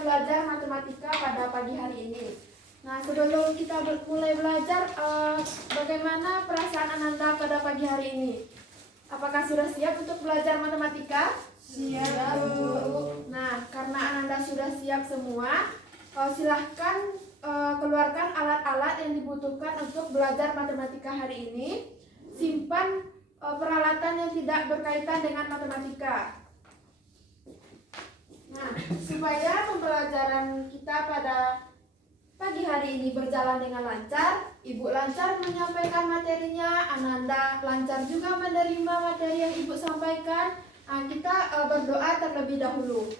belajar matematika pada pagi hari ini. Nah, sebelum kita mulai belajar, bagaimana perasaan Ananda pada pagi hari ini? Apakah sudah siap untuk belajar matematika? Siap, Bu. Nah, karena Ananda sudah siap semua, silahkan keluarkan alat-alat yang dibutuhkan untuk belajar matematika hari ini. Simpan peralatan yang tidak berkaitan dengan matematika. Nah, supaya pembelajaran kita pada pagi hari ini berjalan dengan lancar, Ibu lancar menyampaikan materinya, Ananda lancar juga menerima materi yang Ibu sampaikan. Nah, kita berdoa terlebih dahulu.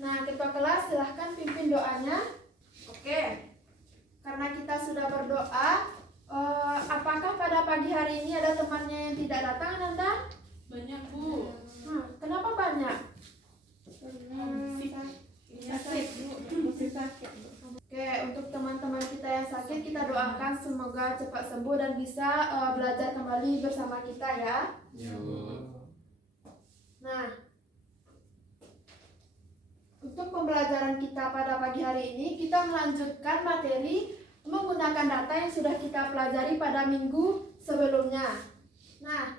Nah, ketua kelas silahkan pimpin doanya. Oke, karena kita sudah berdoa, apakah pada pagi hari ini ada temannya yang tidak datang, Ananda? Banyak, Bu. Kenapa banyak? Sakit, Bu. Oke, untuk teman-teman kita yang sakit, kita doakan semoga cepat sembuh dan bisa belajar kembali bersama kita ya. Nah, untuk pembelajaran kita pada pagi hari ini, kita melanjutkan materi menggunakan data yang sudah kita pelajari pada minggu sebelumnya. Nah,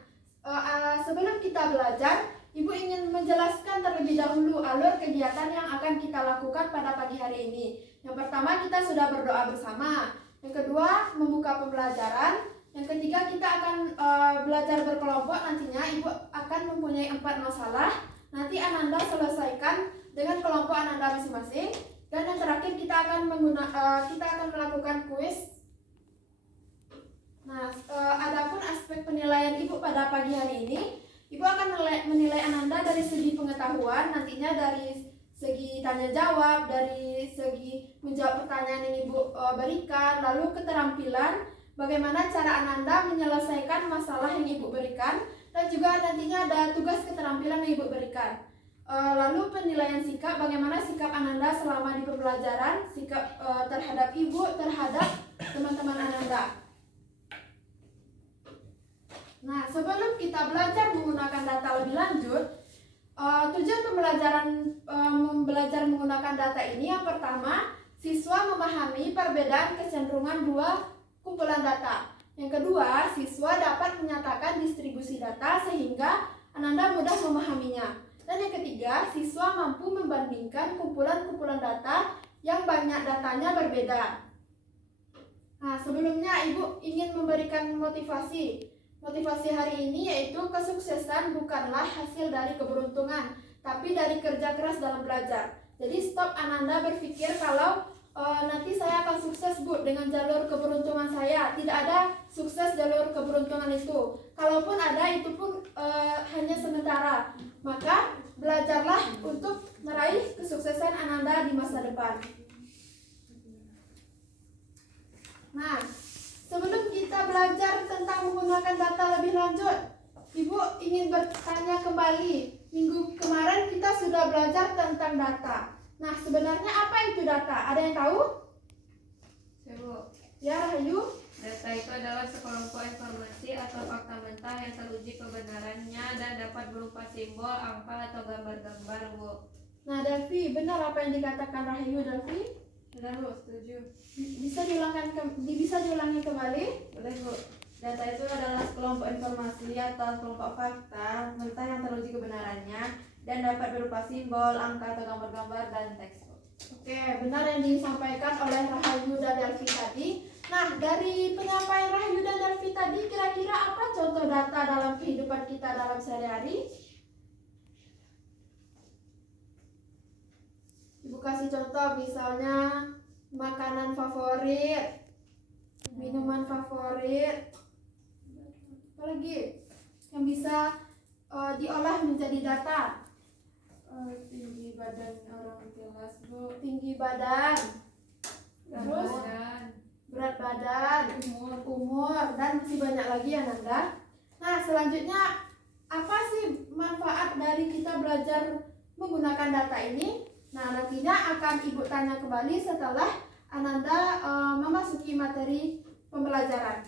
sebelum kita belajar, Ibu ingin menjelaskan terlebih dahulu alur kegiatan yang akan kita lakukan pada pagi hari ini. Yang pertama, kita sudah berdoa bersama. Yang kedua, membuka pembelajaran. Yang ketiga, kita akan belajar berkelompok. Nantinya Ibu akan mempunyai 4 masalah. Nanti Ananda selesaikan dengan kelompok Ananda masing-masing. Dan yang terakhir, kita akan melakukan kuis. Nah, adapun aspek penilaian Ibu pada pagi hari ini, Ibu akan menilai Ananda dari segi pengetahuan, nantinya dari segi tanya jawab, dari segi menjawab pertanyaan yang Ibu berikan, lalu keterampilan, bagaimana cara Ananda menyelesaikan masalah yang Ibu berikan, dan juga nantinya ada tugas keterampilan yang Ibu berikan. Lalu penilaian sikap, bagaimana sikap Ananda selama di pembelajaran, sikap terhadap Ibu, terhadap teman-teman Ananda. Nah, sebelum kita belajar menggunakan data lebih lanjut, tujuan belajar menggunakan data ini yang pertama, siswa memahami perbedaan kecenderungan dua kumpulan data. Yang kedua, siswa dapat menyatakan distribusi data sehingga Ananda mudah memahaminya. Dan yang ketiga, siswa mampu membandingkan kumpulan-kumpulan data yang banyak datanya berbeda. Nah, sebelumnya Ibu ingin memberikan motivasi. Motivasi hari ini yaitu kesuksesan bukanlah hasil dari keberuntungan, tapi dari kerja keras dalam belajar. Jadi stop Ananda berpikir kalau nanti saya akan sukses, Bu, dengan jalur keberuntungan saya. Tidak ada sukses jalur keberuntungan itu. Kalaupun ada, itu pun hanya sementara. Maka belajarlah untuk meraih kesuksesan Ananda di masa depan. Nah, sebelum kita belajar tentang menggunakan data lebih lanjut, Ibu ingin bertanya kembali. Minggu kemarin kita sudah belajar tentang data. Nah, sebenarnya apa itu data? Ada yang tahu? Ibu. Ya, Rahayu. Data itu adalah sekelompok informasi atau fakta mentah yang teruji kebenarannya dan dapat berupa simbol, angka, atau gambar-gambar, Bu. Nah, Delvi, benar apa yang dikatakan Rahayu, Delvi? Benar, Bu, setuju. Bisa diulangi kembali? Boleh, Bu. Data itu adalah kelompok informasi atau kelompok fakta mentah yang teruji kebenarannya dan dapat berupa simbol, angka, atau gambar-gambar dan teks, Bu. Oke, benar yang disampaikan oleh Rahayu dan Delvi tadi. Nah, dari penyampaian Rahayu dan Delvi tadi, kira-kira apa contoh data dalam kehidupan kita dalam sehari-hari? Ibu kasih contoh, misalnya makanan favorit, minuman favorit, apa lagi yang bisa diolah menjadi data? Tinggi badan orang jelas, Bu. Tinggi badan, terus berat badan, umur, dan masih banyak lagi ya, Nanda. Nah, selanjutnya apa sih manfaat dari kita belajar menggunakan data ini? Nah, nantinya akan Ibu tanya kembali setelah Ananda memasuki materi pembelajaran.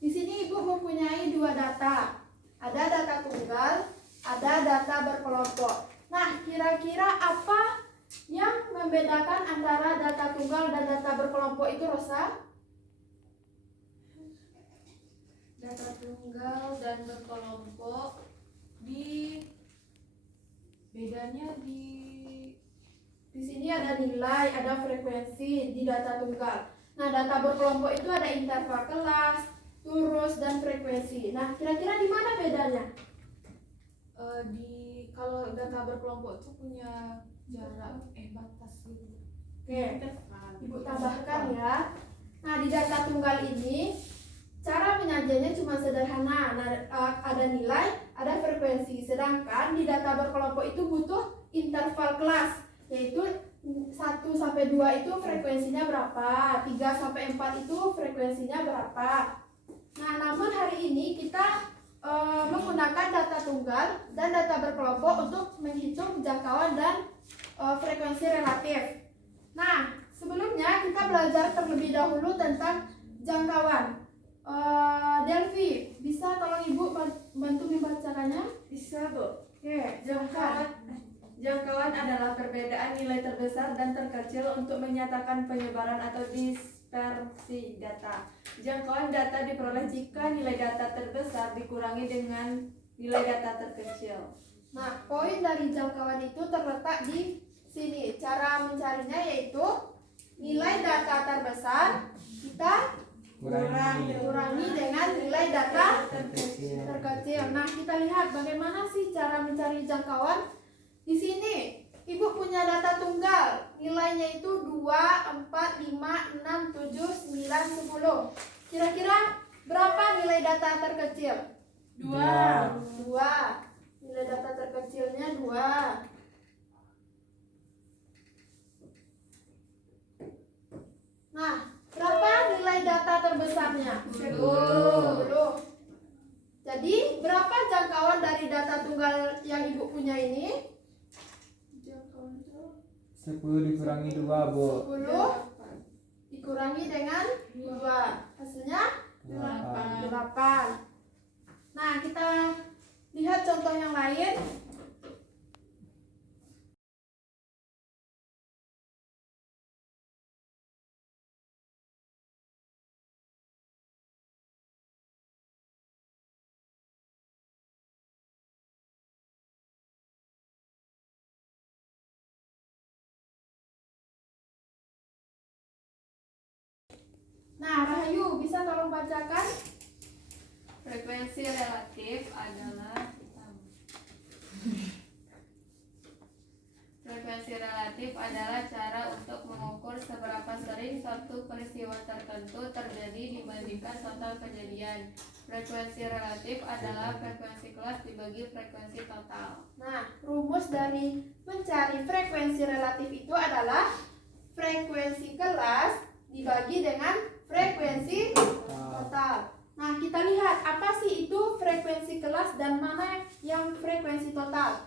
Di sini Ibu mempunyai 2 data. Ada data tunggal, ada data berkelompok. Nah, kira-kira apa yang membedakan antara data tunggal dan data berkelompok itu, Rosa? Data tunggal dan berkelompok bedanya Di sini ada nilai, ada frekuensi di data tunggal. Nah, data berkelompok itu ada interval kelas, turus, dan frekuensi. Nah, kira-kira di mana bedanya? kalau data berkelompok itu punya jarak batas gitu. Oke, Ibu tambahkan ya. Nah, di data tunggal ini cara penyajiannya cuma sederhana. Nah, ada nilai, ada frekuensi. Sedangkan di data berkelompok itu butuh interval kelas, yaitu 1 sampai 2 itu frekuensinya berapa, 3 sampai 4 itu frekuensinya berapa. Nah, namun hari ini kita menggunakan data tunggal dan data berkelompok untuk menghitung jangkauan dan frekuensi relatif. Nah, sebelumnya kita belajar terlebih dahulu tentang jangkauan. Delvi, bisa tolong Ibu bantu membacakannya? Bisa, Bu. Oke, jangkauan. Jangkauan adalah perbedaan nilai terbesar dan terkecil untuk menyatakan penyebaran atau dispersi data. Jangkauan data diperoleh jika nilai data terbesar dikurangi dengan nilai data terkecil. Nah, poin dari jangkauan itu terletak di sini. Cara mencarinya yaitu nilai data terbesar kita kurangi dengan nilai data terkecil. Nah, kita lihat bagaimana sih cara mencari jangkauan. Di sini Ibu punya data tunggal, nilainya itu 2, 4, 5, 6, 7, 9, 10. Kira-kira berapa nilai data terkecil? 2. Nilai data terkecilnya 2. Nah, berapa nilai data terbesarnya? 10. Jadi, berapa jangkauan dari data tunggal yang Ibu punya ini? 10 dikurangi 2, Bu. 10 dikurangi dengan 2. Hasilnya 8. Nah, kita lihat contoh yang lain. Nah, Rahayu, bisa tolong bacakan? Frekuensi relatif adalah cara untuk mengukur seberapa sering suatu peristiwa tertentu terjadi dibandingkan total kejadian. Frekuensi relatif adalah frekuensi kelas dibagi frekuensi total. Nah, rumus dari mencari frekuensi relatif itu adalah frekuensi kelas dibagi dengan frekuensi total. Nah, kita lihat apa sih itu frekuensi kelas dan mana yang frekuensi total.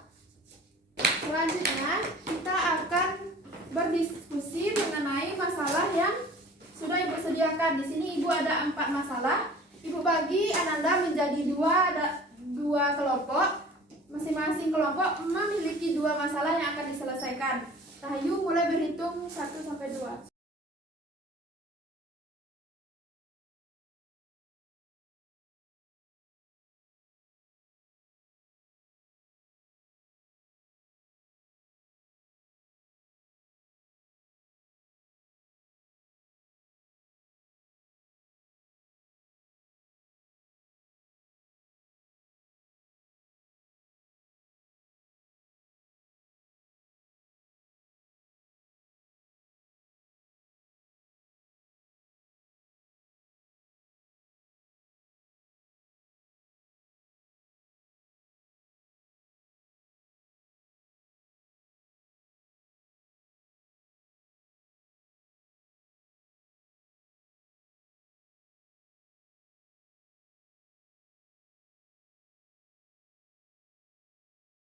Selanjutnya, kita akan berdiskusi mengenai masalah yang sudah Ibu sediakan. Di sini Ibu ada 4 masalah. Ibu bagi Ananda menjadi dua kelompok. Masing-masing kelompok memiliki 2 masalah yang akan diselesaikan. Rahayu mulai berhitung 1 sampai 2.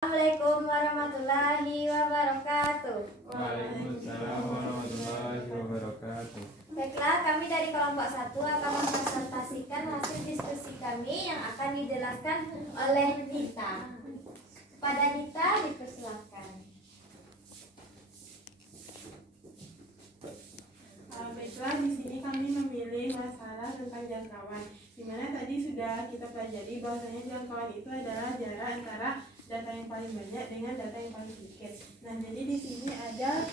Assalamualaikum warahmatullahi wabarakatuh. Waalaikumsalam warahmatullahi wabarakatuh. Baiklah, kami dari kelompok 1 akan mempresentasikan hasil diskusi kami yang akan dijelaskan oleh Nita. Kepada Nita dipersilakan. Baiklah, di sini kami memilih masalah tentang jangkauan. Di mana tadi sudah kita pelajari bahwasanya jangkauan itu adalah jarak antara data yang paling banyak dengan data yang paling sedikit. Nah, jadi di sini ada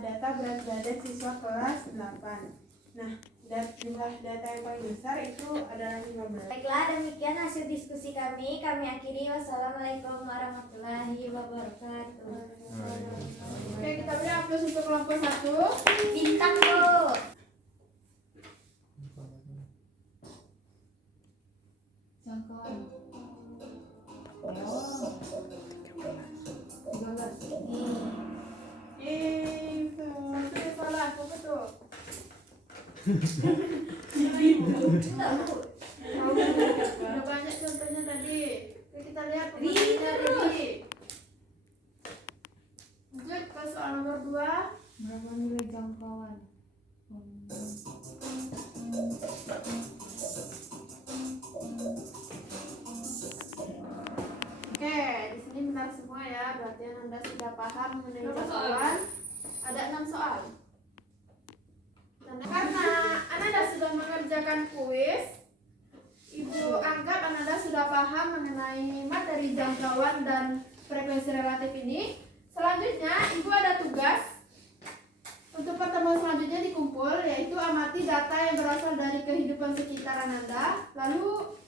data berat badan siswa kelas 8. Nah, jumlah data yang paling besar itu adalah 15. Baiklah, demikian hasil diskusi kami. Kami akhiri. Wassalamualaikum warahmatullahi wabarakatuh. Oke, kita beri aplaus untuk kelompok 1. Bintang, Bu. Jangkauan. Itu salah, apa betul? Udah banyak contohnya tadi. Oke, kita lihat perbedaannya tadi. Lanjut ke soal nomor 2. Berapa nilai jangkauan? Oke, di sini benar semua ya. Berarti Anda sudah paham mengenai Berapa soal? jangkauan. Ada 6 soal. Dan karena Anda sudah mengerjakan kuis, Ibu anggap Anda sudah paham mengenai materi jangkauan dan frekuensi relatif ini. Selanjutnya, Ibu ada tugas untuk pertemuan selanjutnya dikumpul, yaitu amati data yang berasal dari kehidupan sekitaran Anda. Lalu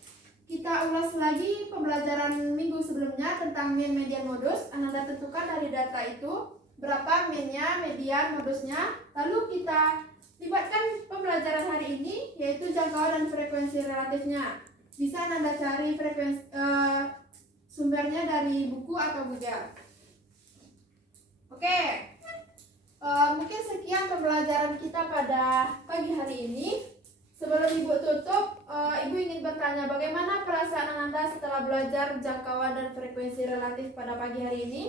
kita ulas lagi pembelajaran minggu sebelumnya tentang mean, median, modus. Anda tentukan dari data itu berapa mean-nya, median, modusnya. Lalu kita libatkan pembelajaran hari ini, yaitu jangkauan dan frekuensi relatifnya. Bisa Anda cari frekuensi sumbernya dari buku atau Google. Oke, mungkin sekian pembelajaran kita pada pagi hari ini. Sebelum Ibu tutup, Ibu ingin bertanya bagaimana perasaan Anda setelah belajar jangkauan dan frekuensi relatif pada pagi hari ini?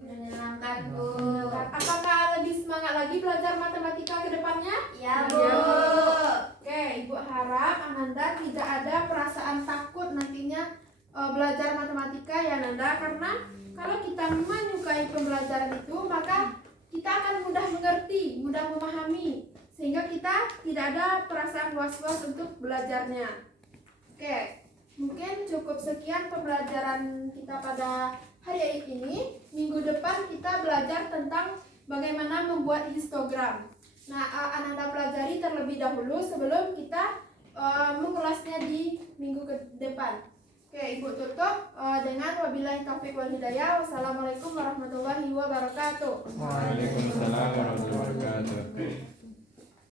Menyenangkan, Bu. Apakah lebih semangat lagi belajar matematika ke depannya? Ya, Bu. Oke, Ibu harap Ananda tidak ada perasaan takut nantinya belajar matematika ya Ananda, karena kalau kita menyukai pembelajaran itu maka kita akan mudah mengerti, mudah memahami, sehingga kita tidak ada perasaan was-was untuk belajarnya. Oke, mungkin cukup sekian pembelajaran kita pada hari ini. Minggu depan kita belajar tentang bagaimana membuat histogram. Nah, Ananda pelajari terlebih dahulu sebelum kita mengulasnya di minggu ke depan. Oke, Ibu tutup dengan wabillahi taufiq wal hidayah. Wassalamualaikum warahmatullahi wabarakatuh. Waalaikumsalam warahmatullahi wabarakatuh.